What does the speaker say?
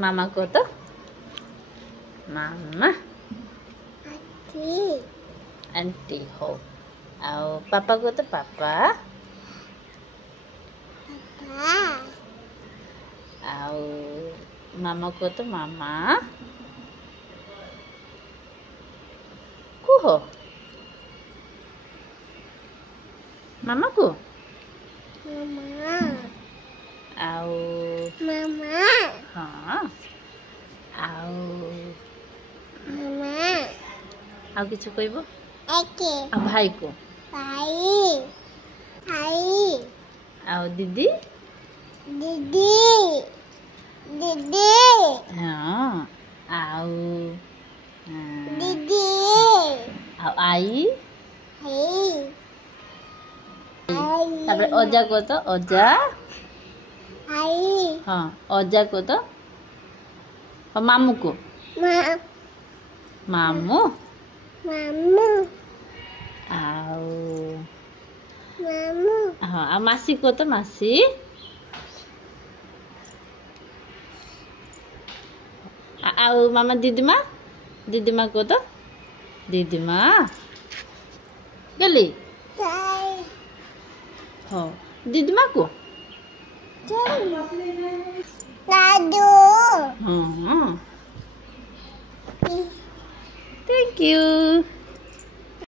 मामा को तो मामा आंटी हो। आओ पापा को तो पापा आओ मामा को तो मामा को हो। मामा को आओ मामा हाँ आओ आओ किछु कहबो आ भाई को आओ दीदी हाँ आओ आओ आई तापर अजा को तो अजा हाँ अजा को तो और मामू को मामू आओ हाँ आ मासी को तो मासी आओ मामा दीदीमा को तो दीदीमा गली हाँ दीदीमा को हाँ थैंक यू।